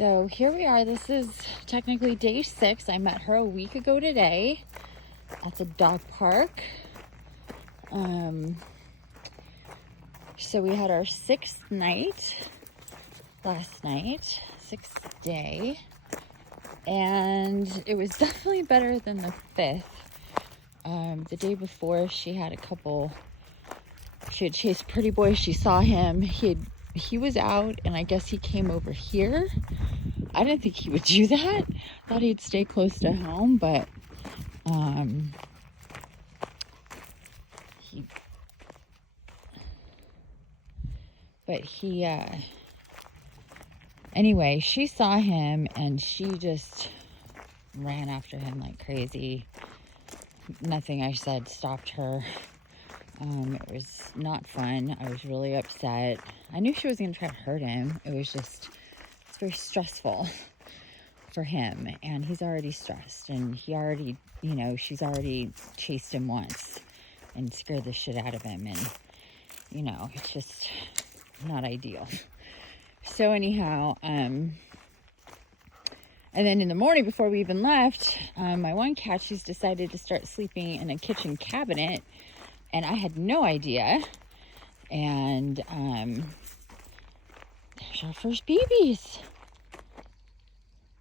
So here we are. This is technically day 6. I met her a week ago today at the dog park. So we had our 6th night last night, 6th day, and it was definitely better than the 5th. The day before, she had chased Pretty Boy. She saw him. He was out, and I guess he came over here. I didn't think he would do that. Thought he'd stay close to home, but anyway, she saw him and she just ran after him like crazy. Nothing I said stopped her. It was not fun. I was really upset. I knew she was going to try to hurt him. It's very stressful for him, and he's already stressed, and she's already chased him once and scared the shit out of him, and it's just not ideal. So anyhow, and then in the morning before we even left, my one cat, she's decided to start sleeping in a kitchen cabinet, and I had no idea. And there's our first babies.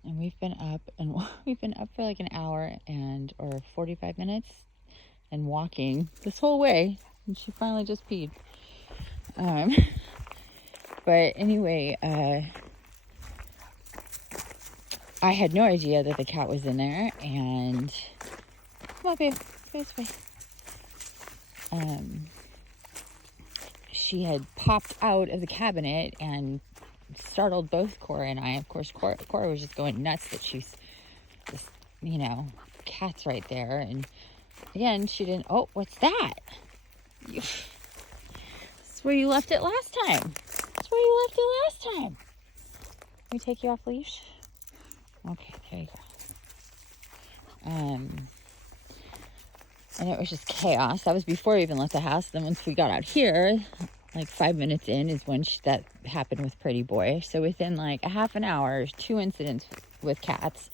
And we've been up for like an hour or 45 minutes and walking this whole way, and she finally just peed. But anyway, I had no idea that the cat was in there, and come on, babe, go this way. She had popped out of the cabinet and startled both Cora and I. Of course, Cora was just going nuts that she's just, cat's right there. And again, she didn't, oh, what's that? This is where you left it last time. Let me take you off leash. Okay, there you go. And it was just chaos. That was before we even left the house. Then once we got out here, like 5 minutes in is when that happened with Pretty Boy. So within like a half an hour, 2 incidents with cats,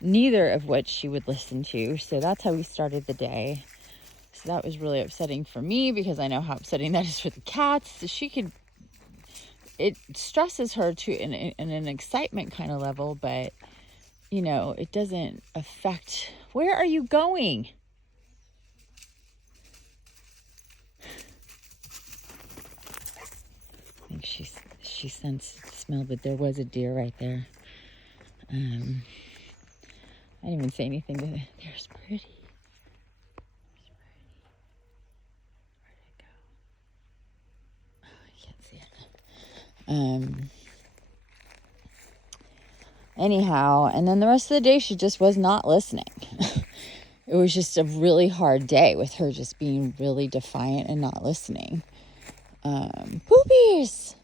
neither of which she would listen to. So that's how we started the day. So that was really upsetting for me because I know how upsetting that is for the cats. So it stresses her to in an excitement kind of level, but it doesn't affect. Where are you going? I think she sensed the smell, but there was a deer right there. I didn't even say anything to her. There's Pretty. Where'd it go? Oh, I can't see it. Anyhow, and then the rest of the day, she just was not listening. It was just a really hard day with her just being really defiant and not listening. Poopies!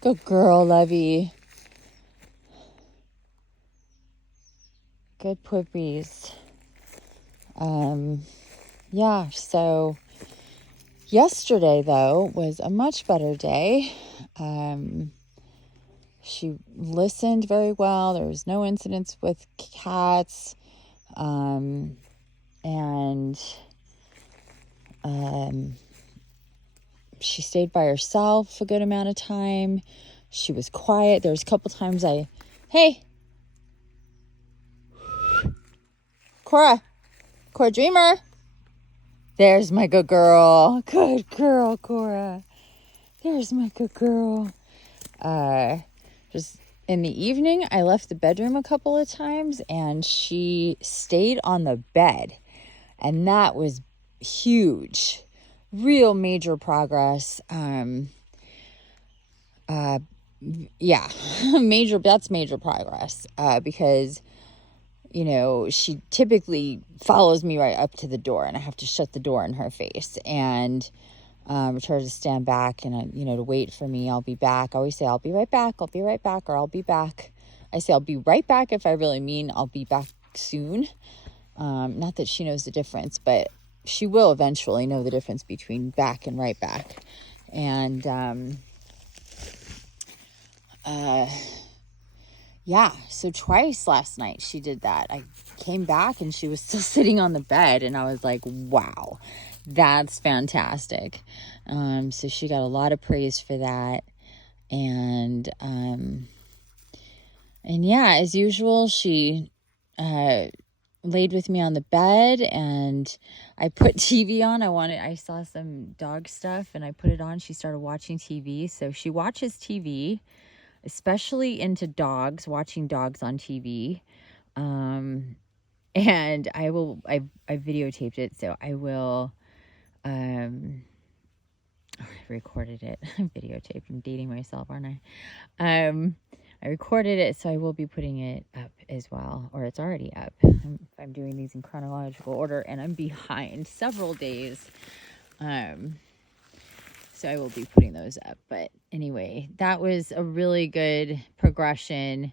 Good girl, Lovey. Good poopies. Yeah, so yesterday, though, was a much better day. She listened very well. There was no incidents with cats. She stayed by herself a good amount of time. She was quiet. There was a couple times hey, Cora Dreamer. There's my good girl. Good girl, Cora. There's my good girl. Just in the evening, I left the bedroom a couple of times, and she stayed on the bed, and that was huge. Real major progress. Yeah, that's major progress, because she typically follows me right up to the door, and I have to shut the door in her face, and try to stand back and, to wait for me. I'll be back. I always say, I'll be right back, or I'll be back. I say, I'll be right back if I really mean I'll be back soon. Not that she knows the difference, but she will eventually know the difference between back and right back. And yeah, so twice last night she did that. I came back and she was still sitting on the bed, and I was like, wow, that's fantastic. So she got a lot of praise for that. And yeah, as usual, she laid with me on the bed, and I put TV on. I saw some dog stuff and I put it on. She started watching TV. So she watches TV, especially into dogs, watching dogs on TV. And I videotaped it. So I will, I recorded it. I videotaped. I'm dating myself, aren't I? I recorded it, so I will be putting it up as well, or it's already up. I'm doing these in chronological order, and I'm behind several days. So I will be putting those up. But anyway, that was a really good progression.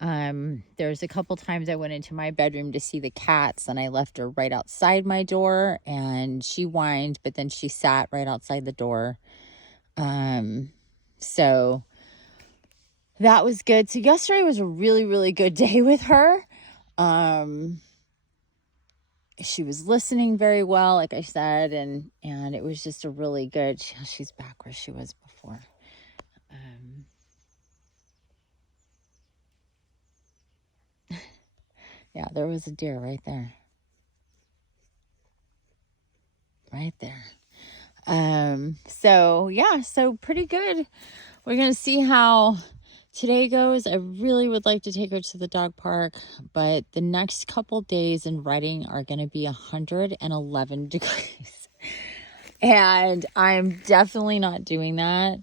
There's a couple times I went into my bedroom to see the cats, and I left her right outside my door, and she whined, but then she sat right outside the door. So that was good. So yesterday was a really, really good day with her. She was listening very well, like I said, and it was just a really good, she's back where she was before. Yeah, there was a deer right there. Right there. So yeah, so pretty good. We're going to see how today goes. I really would like to take her to the dog park, but the next couple days in Reading are going to be 111 degrees. And I'm definitely not doing that.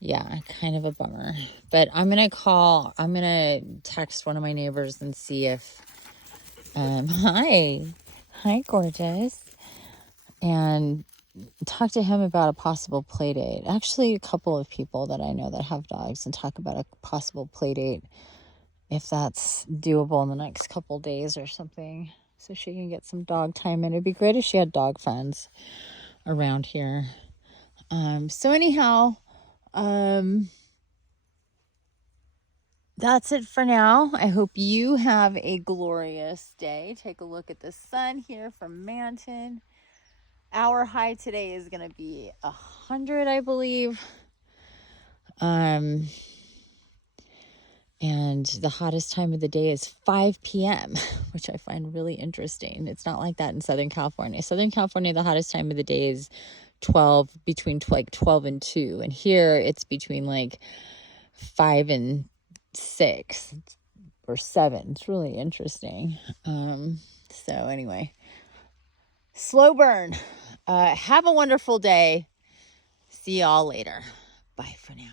Yeah, kind of a bummer. But I'm going to text one of my neighbors and see if, hi, gorgeous. And talk to him about a possible play date. Actually, a couple of people that I know that have dogs, and talk about a possible play date if that's doable in the next couple days or something, so she can get some dog time. And it'd be great if she had dog friends around here. So anyhow, that's it for now. I hope you have a glorious day. Take a look at the sun here from Manton. Our high today is going to be 100, I believe. And the hottest time of the day is 5 p.m., which I find really interesting. It's not like that in Southern California. Southern California, the hottest time of the day is 12 and 2. And here it's between like 5 and 6 or 7. It's really interesting. So anyway, slow burn. Have a wonderful day. See y'all later. Bye for now.